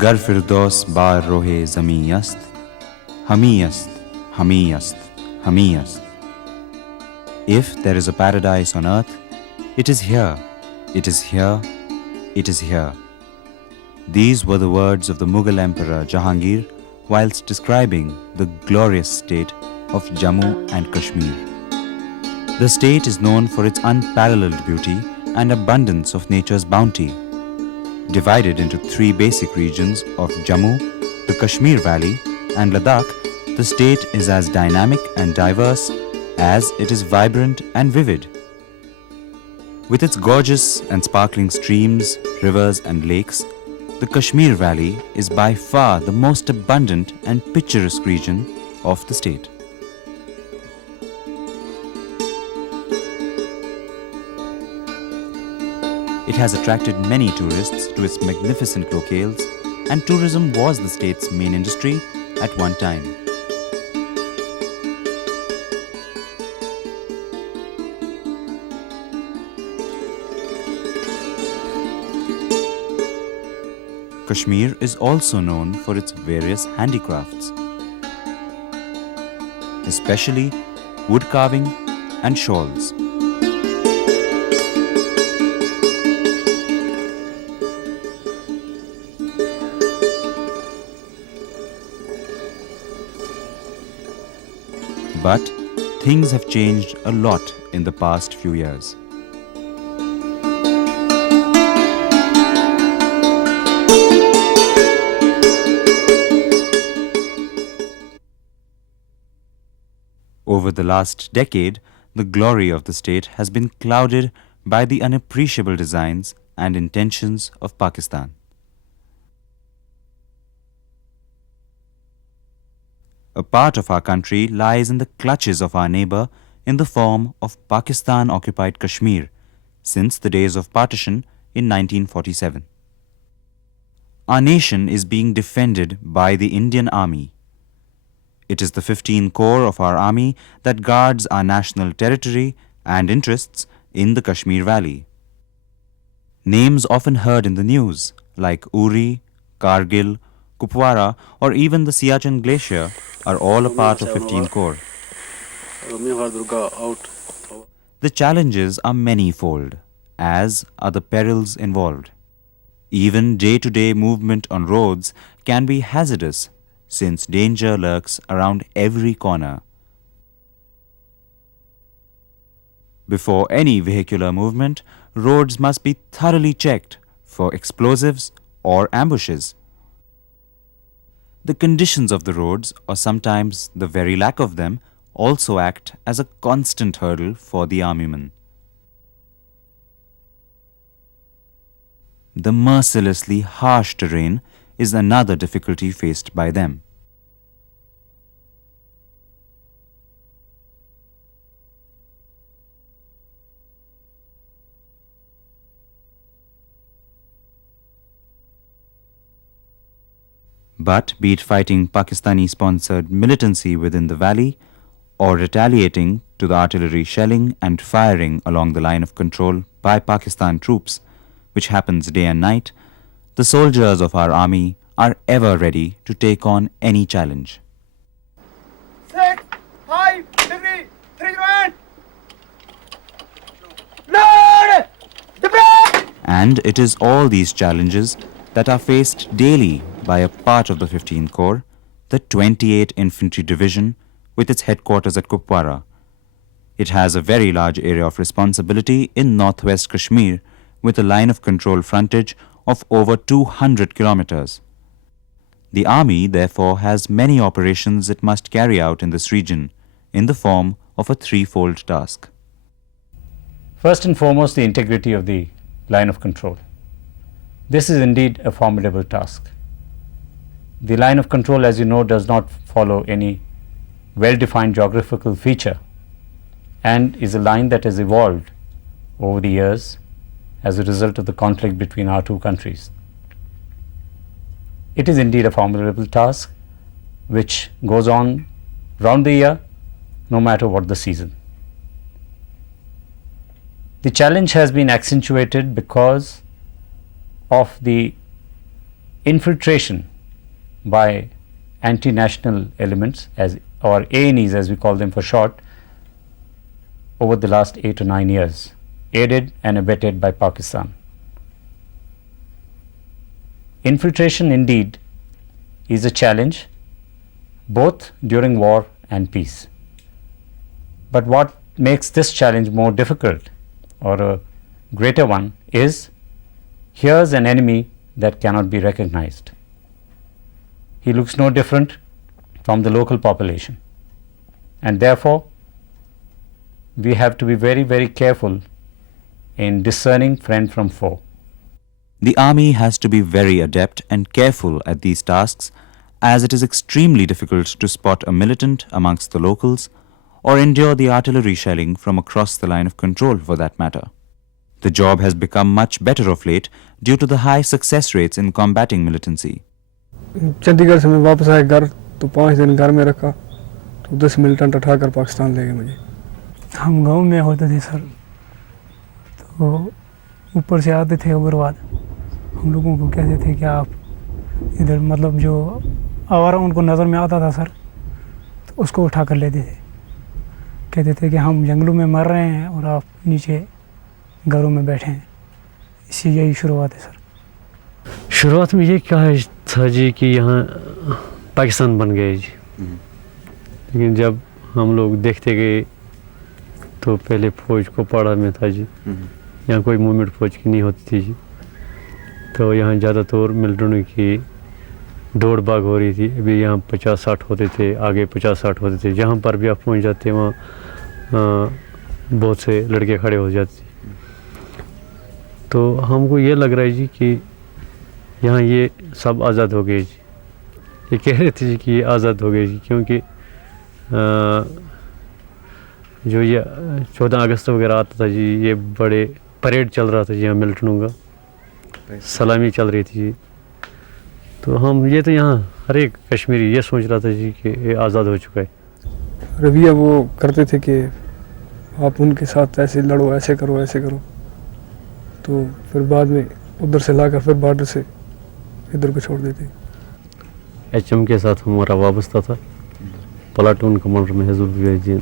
गर फिरदौस बार रोहे ज़मी است हमी است हमी است हमी است. If there is a paradise on earth, it is here, it is here, it is here. These were the words of the Mughal Emperor Jahangir whilst describing the glorious state of Jammu and Kashmir. The state is known for its unparalleled beauty and abundance of nature's bounty. Divided into three basic regions of Jammu, the Kashmir Valley, and Ladakh, the state is as dynamic and diverse as it is vibrant and vivid. With its gorgeous and sparkling streams, rivers, and lakes, the Kashmir Valley is by far the most abundant and picturesque region of the state. It has attracted many tourists to its magnificent locales, and tourism was the state's main industry at one time. Kashmir is also known for its various handicrafts, especially wood carving and shawls. But things have changed a lot in the past few years. Over the last decade, the glory of the state has been clouded by the unappreciable designs and intentions of Pakistan. A part of our country lies in the clutches of our neighbor in the form of Pakistan-occupied Kashmir since the days of partition in 1947. Our nation is being defended by the Indian Army. It is the 15th Corps of our army that guards our national territory and interests in the Kashmir Valley. Names often heard in the news like Uri, Kargil, Kupwara, or even the Siachen Glacier are all a part of 15th Corps. The challenges are many-fold, as are the perils involved. Even day-to-day movement on roads can be hazardous since danger lurks around every corner. Before any vehicular movement, roads must be thoroughly checked for explosives or ambushes. The conditions of the roads, or sometimes the very lack of them, also act as a constant hurdle for the armymen. The mercilessly harsh terrain is another difficulty faced by them. But be it fighting Pakistani-sponsored militancy within the valley or retaliating to the artillery shelling and firing along the line of control by Pakistan troops, which happens day and night, the soldiers of our army are ever ready to take on any challenge. 6, 5, degree, 3 Load! Deploy! And it is all these challenges that are faced daily by a part of the 15th Corps, the 28th Infantry Division, with its headquarters at Kupwara. It has a very large area of responsibility in northwest Kashmir with a line of control frontage of over 200 kilometers. The army, therefore, has many operations it must carry out in this region in the form of a threefold task. First and foremost, the integrity of the line of control. This is indeed a formidable task. The line of control, as you know, does not follow any well-defined geographical feature and is a line that has evolved over the years as a result of the conflict between our two countries. It is indeed a formidable task which goes on round the year, no matter what the season. The challenge has been accentuated because of the infiltration by anti-national elements, or ANEs as we call them for short, over the last 8 or 9 years, aided and abetted by Pakistan. Infiltration indeed is a challenge both during war and peace. But what makes this challenge more difficult, or a greater one, is here's an enemy that cannot be recognized. He looks no different from the local population, and therefore we have to be very, very careful in discerning friend from foe. The army has to be very adept and careful at these tasks, as it is extremely difficult to spot a militant amongst the locals or endure the artillery shelling from across the line of control for that matter. The job has become much better of late due to the high success rates in combating militancy. Chandigarh से मैं वापस आया घर तो 5 दिन घर में रखा तो 10 मिलिटेंट उठाकर पाकिस्तान ले गए मुझे। हम गांव में होते थे सर, तो ऊपर से आते थे उग्रवाद, हम लोगों को कहते थे कि आप इधर मतलब जो आवारा उनको नज़र में आता था सर, तो उसको उठा कर लेते थे, कहते थे कि हम जंगलों में मर रहे हैं और आप नीचे घरों में बैठे हैं। इसी यही शुरुआत है सर। शुरुआत में ये कहा था जी कि यहाँ पाकिस्तान बन गए जी, लेकिन जब हम लोग देखते गए तो पहले फ़ौज को पड़ा में था जी, यहाँ कोई मूवमेंट फ़ौज की नहीं होती थी जी, तो यहाँ ज़्यादातर मिलिटेंटों की दौड़ भाग हो रही थी। अभी यहाँ 50-60 होते थे, आगे 50-60 होते थे, जहाँ पर भी आप पहुँच जाते वहाँ बहुत से लड़के खड़े हो जाते थे। तो हमको ये लग रहा है जी कि यहाँ ये सब आज़ाद हो गए जी, ये कह रहे थे जी कि ये आज़ाद हो गए जी, क्योंकि जो ये 14 अगस्त वगैरह आता था जी, ये बड़े परेड चल रहा था जी, यहाँ मिलिटेंटों का सलामी चल रही थी जी। तो हम ये तो यहाँ हर एक कश्मीरी ये सोच रहा था जी कि ये आज़ाद हो चुका है। रवैया वो करते थे कि आप उनके साथ ऐसे लड़ो, ऐसे करो, ऐसे करो, तो फिर बाद में उधर से लाकर फिर बॉर्डर से इधर को छोड़ देते। HM के साथ हमारा वाबस्ता था, प्लाटून कमांडर में हजूर जी,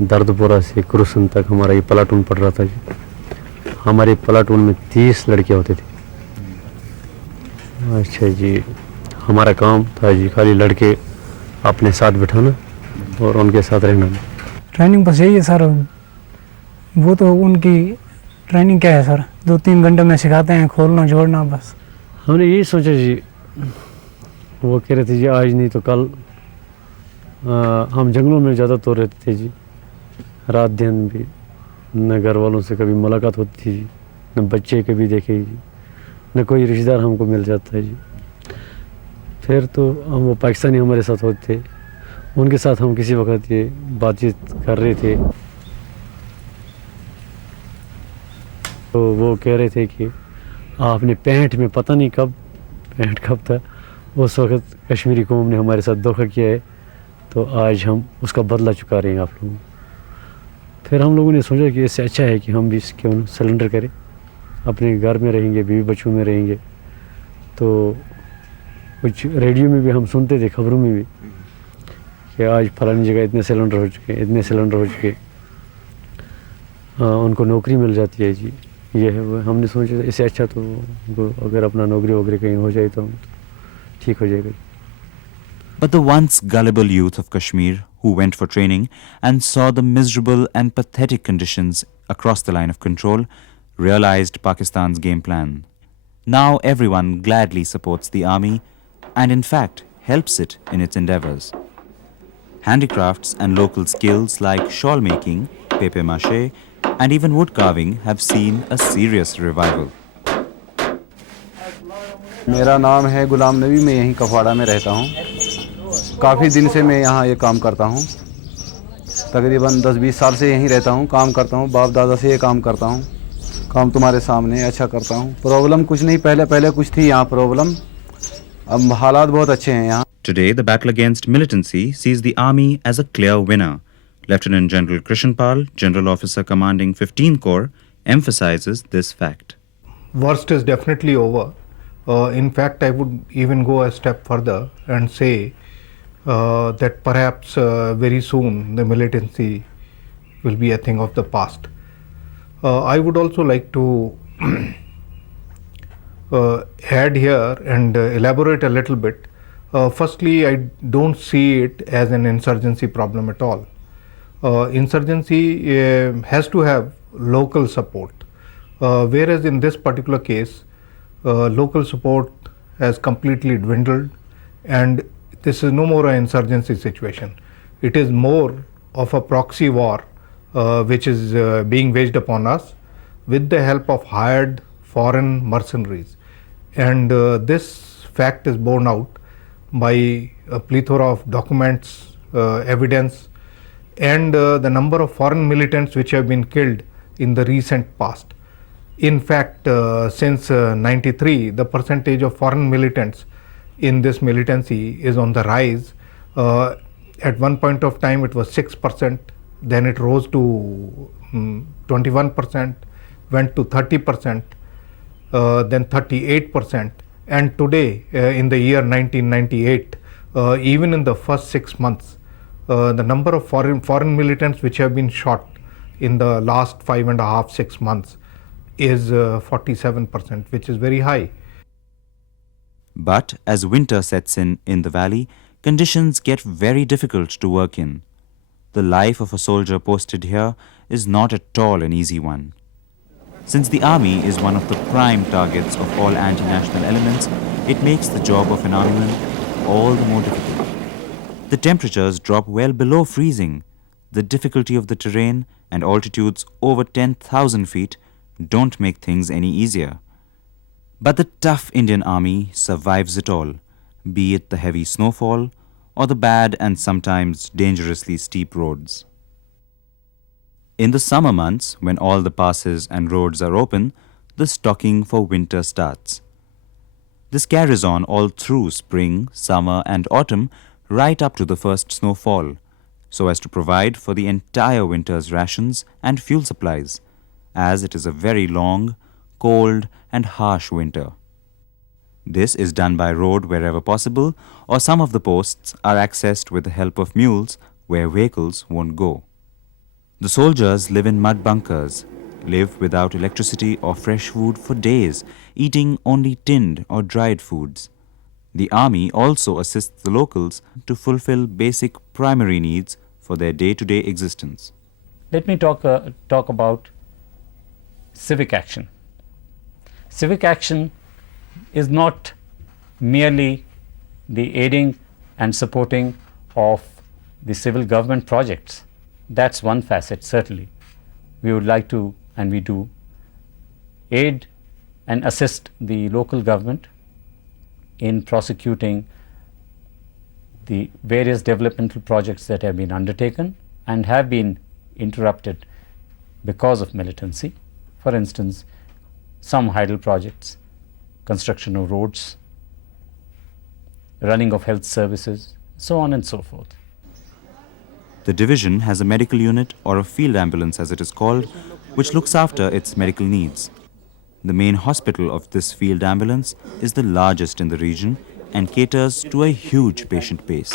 दर्दपुरा से क्रुसन तक हमारा ये प्लाटून पड़ रहा था जी। हमारे प्लाटून में 30 लड़के होते थे। अच्छा जी, हमारा काम था जी खाली लड़के अपने साथ बिठाना और उनके साथ रहना। ट्रेनिंग बस यही है सर, वो तो उनकी ट्रेनिंग क्या है सर, 2-3 घंटे में सिखाते हैं खोलना जोड़ना बस। हमने यही सोचा जी, वो कह रहे थे जी आज नहीं तो कल। हम जंगलों में ज़्यादा तो रहते थे जी, रात दिन भी, न घर वालों से कभी मुलाकात होती थी जी, न बच्चे कभी देखे जी, न कोई रिश्तेदार हमको मिल जाता है जी। फिर तो हम वो पाकिस्तानी हमारे साथ होते थे, उनके साथ हम किसी वक्त ये बातचीत कर रहे थे, तो वो कह रहे थे कि आपने 65 में पता नहीं कब 65 कब था, उस वक्त कश्मीरी कौम ने हमारे साथ धोखा किया है, तो आज हम उसका बदला चुका रहे हैं आप लोगों। फिर हम लोगों ने सोचा कि इससे अच्छा है कि हम भी क्यों सरेंडर करें, अपने घर में रहेंगे, बीवी बच्चों में रहेंगे। तो कुछ रेडियो में भी हम सुनते थे, खबरों में भी, कि आज फलानी जगह इतने सिलेंडर हो चुके, इतने सिलेंडर हो चुके, उनको नौकरी मिल जाती है जी, ये है वो। हमने सोचा इससे अच्छा तो अगर अपना नौकरी वगैरह कहीं हो जाए तो ठीक हो जाएगा। But the once gullible youth of Kashmir who went for training and saw the miserable and pathetic conditions across the line of control realized Pakistan's game plan. Now everyone gladly supports the army and in fact helps it in its endeavors. Handicrafts and local skills like shawl making, papier-mâché and even wood carving have seen a serious revival. मेरा नाम है गुलाम नबी, मैं यहीं कफवाड़ा में रहता हूँ। काफ़ी दिन से मैं यहाँ ये काम करता हूँ, तकरीबन 10-20 साल से यहीं रहता हूँ, काम करता हूँ, बाप दादा से ये काम करता हूँ। काम तुम्हारे सामने अच्छा करता हूँ। प्रॉब्लम कुछ नहीं, पहले कुछ थी यहाँ प्रॉब्लम, अब हालात बहुत अच्छे हैं यहाँ। Today, the battle against militancy sees the army as a clear winner. Lieutenant General Krishanpal, General Officer commanding 15 Corps, emphasizes this fact. Worst is definitely over. In fact, I would even go a step further and say that perhaps very soon the militancy will be a thing of the past. I would also like to add here and elaborate a little bit. Firstly, I don't see it as an insurgency problem at all. Insurgency has to have local support, whereas in this particular case, local support has completely dwindled, and this is no more an insurgency situation. It is more of a proxy war which is being waged upon us with the help of hired foreign mercenaries. And this fact is borne out by a plethora of documents, evidence, and the number of foreign militants which have been killed in the recent past. In fact, since 93, the percentage of foreign militants in this militancy is on the rise. At one point of time, it was 6%, then it rose to 21%, went to 30%, then 38%, and today, in the year 1998, even in the first 6 months, the number of foreign militants which have been shot in the last 5.5, 6 months is 47%, which is very high. But as winter sets in the valley, conditions get very difficult to work in. The life of a soldier posted here is not at all an easy one. Since the army is one of the prime targets of all anti-national elements, it makes the job of an armyman all the more difficult. The temperatures drop well below freezing. The difficulty of the terrain and altitudes over 10,000 feet don't make things any easier. But the tough Indian Army survives it all, be it the heavy snowfall or the bad and sometimes dangerously steep roads. In the summer months, when all the passes and roads are open, the stocking for winter starts. This carries on all through spring, summer and autumn, right up to the first snowfall, so as to provide for the entire winter's rations and fuel supplies, as it is a very long, cold and harsh winter. This is done by road wherever possible, or some of the posts are accessed with the help of mules where vehicles won't go. The soldiers live in mud bunkers, live without electricity or fresh food for days, eating only tinned or dried foods. The army also assists the locals to fulfill basic primary needs for their day-to-day existence. Let me talk about civic action. Civic action is not merely the aiding and supporting of the civil government projects. That's one facet, certainly. We would like to, and we do, aid and assist the local government in prosecuting the various developmental projects that have been undertaken and have been interrupted because of militancy. For instance, some hydel projects, construction of roads, running of health services, so on and so forth. The division has a medical unit, or a field ambulance as it is called, which looks after its medical needs. The main hospital of this field ambulance is the largest in the region and caters to a huge patient base.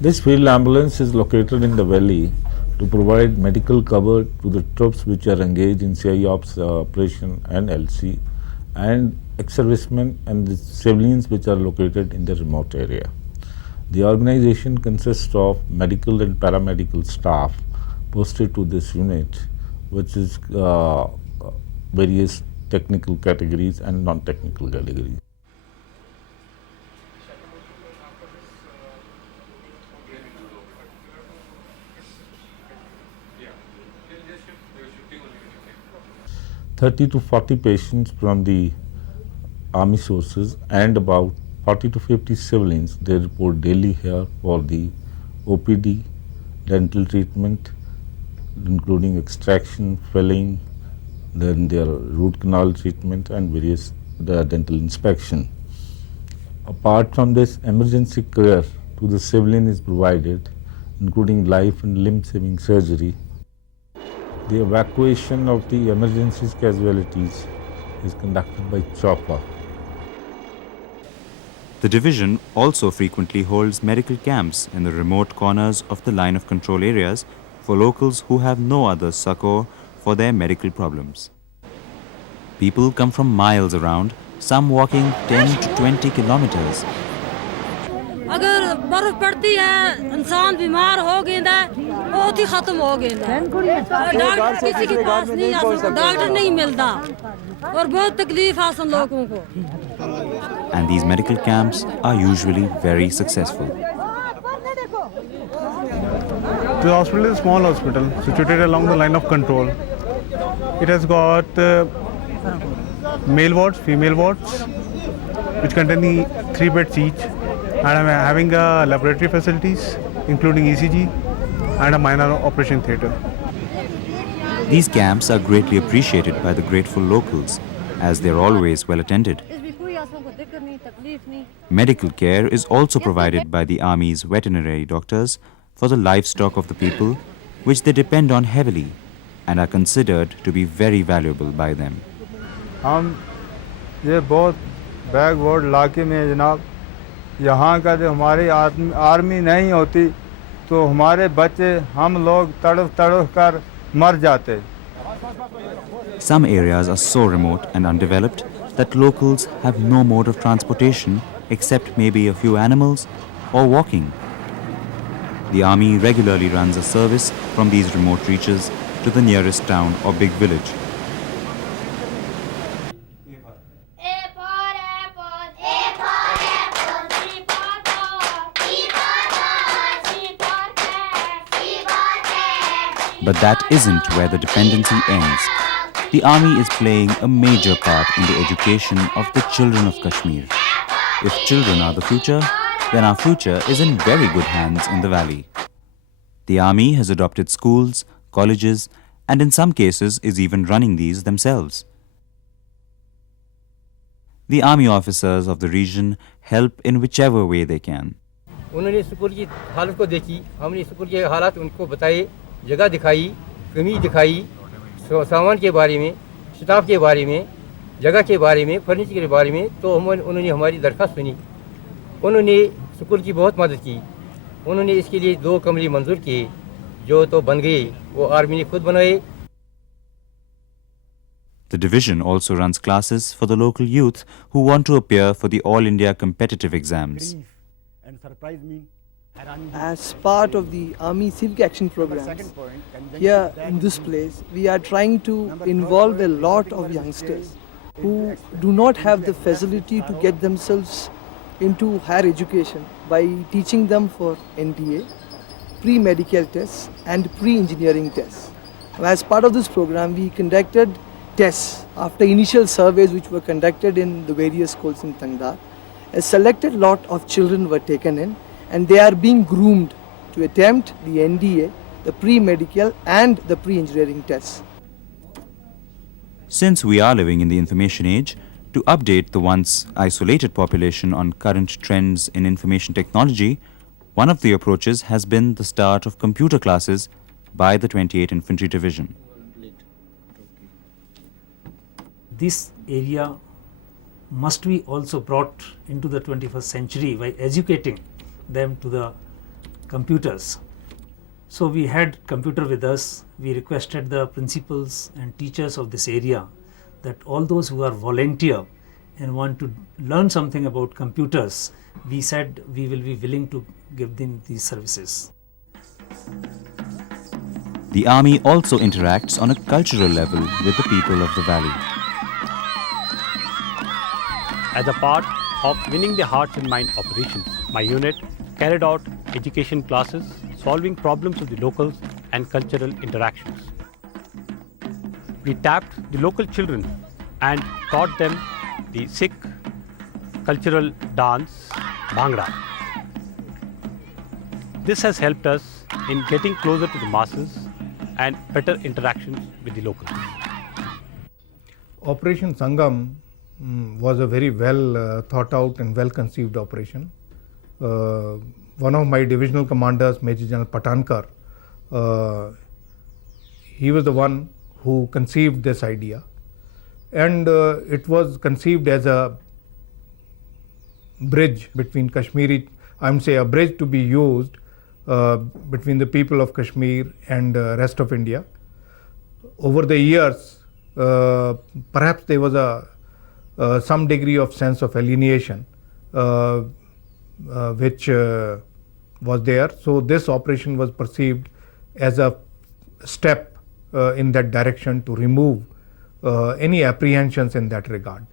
This field ambulance is located in the valley to provide medical cover to the troops which are engaged in CIOPS operation and LC, and ex-servicemen and the civilians which are located in the remote area. The organization consists of medical and paramedical staff posted to this unit, which is various technical categories and non-technical categories. to 40 patients from the army sources and about 40 to 50 civilians, they report daily here for the OPD, dental treatment, including extraction, filling, then their root canal treatment and various dental inspection. Apart from this, emergency care to the civilian is provided, including life and limb saving surgery. The evacuation of the emergency casualties is conducted by chopper. The division also frequently holds medical camps in the remote corners of the line of control areas for locals who have no other succor for their medical problems. People come from miles around, some walking 10 to 20 kilometers. अगर बर्फ पड़ती है इंसान बीमार हो गया बहुत ही खत्म हो गया डॉक्टर किसी के पास नहीं आ सकता डॉक्टर नहीं मिलता और बहुत तकलीफ है सब लोगों को And these medical camps are usually very successful. The hospital is a small hospital situated along the line of control. It has got male wards, female wards, which contain 3 beds each, and I'm having laboratory facilities including ECG and a minor operation theatre. These camps are greatly appreciated by the grateful locals as they're always well attended. Medical care is also provided by the Army's veterinary doctors for the livestock of the people, which they depend on heavily and are considered to be very valuable by them. हम ये बहुत backward इलाके में जनाब यहाँ का जो हमारी आर्मी नहीं होती तो हमारे बच्चे हम लोग तड़फ कर मर जाते. Some areas are so remote and undeveloped that locals have no mode of transportation except maybe a few animals or walking. The army regularly runs a service from these remote reaches to the nearest town or big village. But that isn't where the dependency ends. The army is playing a major part in the education of the children of Kashmir. If children are the future, then our future is in very good hands in the valley. The army has adopted schools, colleges, and in some cases is even running these themselves. The army officers of the region help in whichever way they can. उन्होंने school की हालत को देखी, हमने school के हालात उनको बताए, जगह दिखाई, कमी दिखाई, सामान के बारे में, स्टाफ के बारे में, जगह के बारे में, फर्नीचर के बारे में, तो उन्होंने हमारी दरख्वास्त सुनी. उन्होंने स्कूल की बहुत मदद की. उन्होंने इसके लिए 2 कमरे मंजूर किए, जो तो बन गए, वो आर्मी ने खुद बनाए. The division also runs classes for the local youth who want to appear for the All India competitive exams. As part of the Army Civic Action Programs, here in this place, we are trying to involve a lot of youngsters who do not have the facility to get themselves into higher education by teaching them for NDA, pre-medical tests and pre-engineering tests. As part of this program, we conducted tests after initial surveys which were conducted in the various schools in Tangdar. A selected lot of children were taken in and they are being groomed to attempt the NDA, the pre-medical and the pre-engineering tests. Since we are living in the information age, to update the once isolated population on current trends in information technology, one of the approaches has been the start of computer classes by the 28th Infantry Division. This area must be also brought into the 21st century by educating them to the computers. So we had computer with us. We requested the principals and teachers of this area that all those who are volunteer and want to learn something about computers, we said we will be willing to give them these services. The army also interacts on a cultural level with the people of the valley. As a part of winning the hearts and mind operations, my unit carried out education classes, solving problems of the locals and cultural interactions. We tapped the local children and taught them the Sikh cultural dance, Bhangra. This has helped us in getting closer to the masses and better interactions with the locals. Operation Sangam was a very well thought out and well conceived operation. One of my divisional commanders, Major General Patankar, he was the one who conceived this idea, and it was conceived as a bridge between Kashmiri, I would say a bridge to be used between the people of Kashmir and rest of India. Over the years, perhaps there was some degree of sense of alienation which was there. So this operation was perceived as a step in that direction to remove any apprehensions in that regard.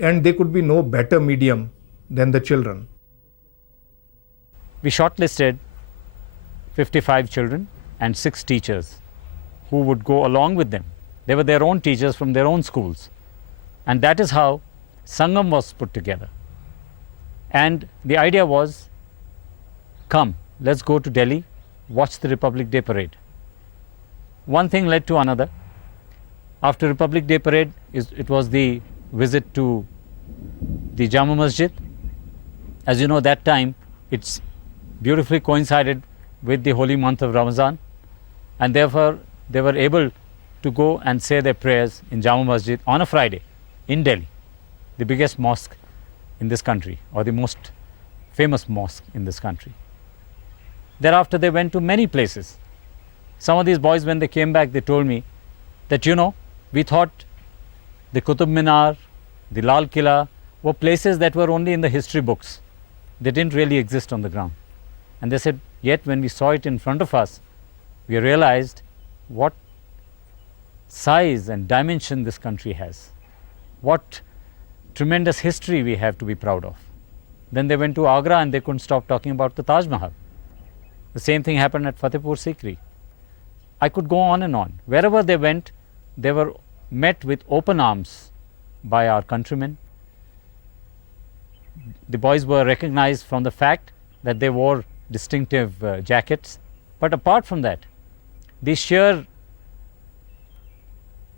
And there could be no better medium than the children. We shortlisted 55 children and 6 teachers who would go along with them. They were their own teachers from their own schools. And that is how Sangam was put together. And the idea was, come, let's go to Delhi, watch the Republic Day parade. One thing led to another. After Republic Day parade, it was the visit to the Jama Masjid. As you know, that time it's beautifully coincided with the holy month of Ramadan, and therefore they were able to go and say their prayers in Jama Masjid on a Friday in Delhi, the biggest mosque in this country, or the most famous mosque in this country. Thereafter they went to many places. Some of these boys, when they came back, they told me that, you know, we thought the Qutub Minar, the Lal Killa were places that were only in the history books. They didn't really exist on the ground. And they said, yet when we saw it in front of us, we realized what size and dimension this country has, what tremendous history we have to be proud of. Then they went to Agra and they couldn't stop talking about the Taj Mahal. The same thing happened at Fatehpur Sikri. I could go on and on. Wherever they went, they were met with open arms by our countrymen. The boys were recognized from the fact that they wore distinctive jackets. But apart from that, the sheer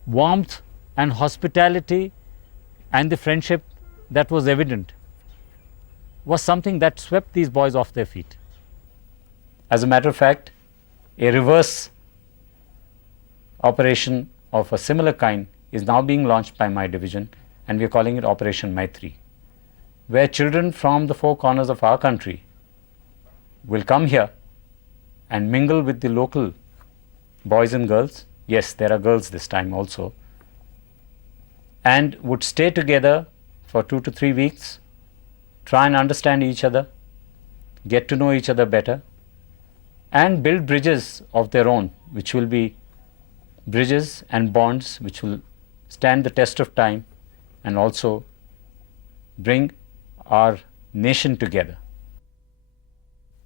warmth and hospitality and the friendship that was evident was something that swept these boys off their feet. As a matter of fact, a reverse operation of a similar kind is now being launched by my division, and we are calling it Operation Maitri, where children from the 4 corners of our country will come here and mingle with the local boys and girls. Yes, there are girls this time also, and would stay together for 2 to 3 weeks, try and understand each other, get to know each other better, and build bridges of their own, which will be bridges and bonds which will stand the test of time and also bring our nation together.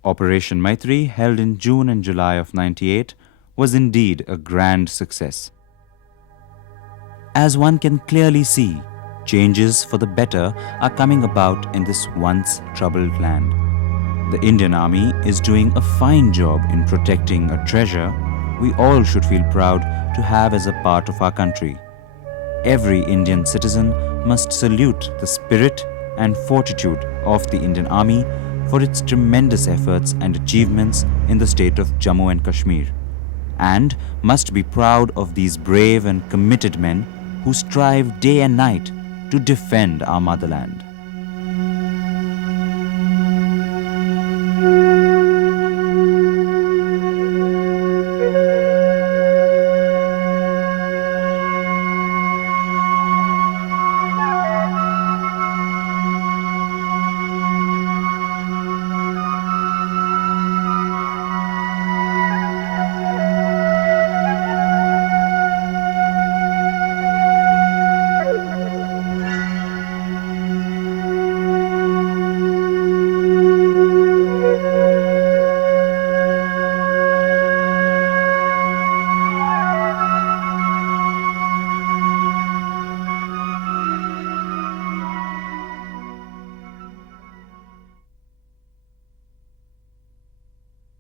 Operation Maitri, held in June and July of '98, was indeed a grand success. As one can clearly see, changes for the better are coming about in this once troubled land. The Indian Army is doing a fine job in protecting a treasure we all should feel proud to have as a part of our country. Every Indian citizen must salute the spirit and fortitude of the Indian Army for its tremendous efforts and achievements in the state of Jammu and Kashmir, and must be proud of these brave and committed men who strive day and night to defend our motherland.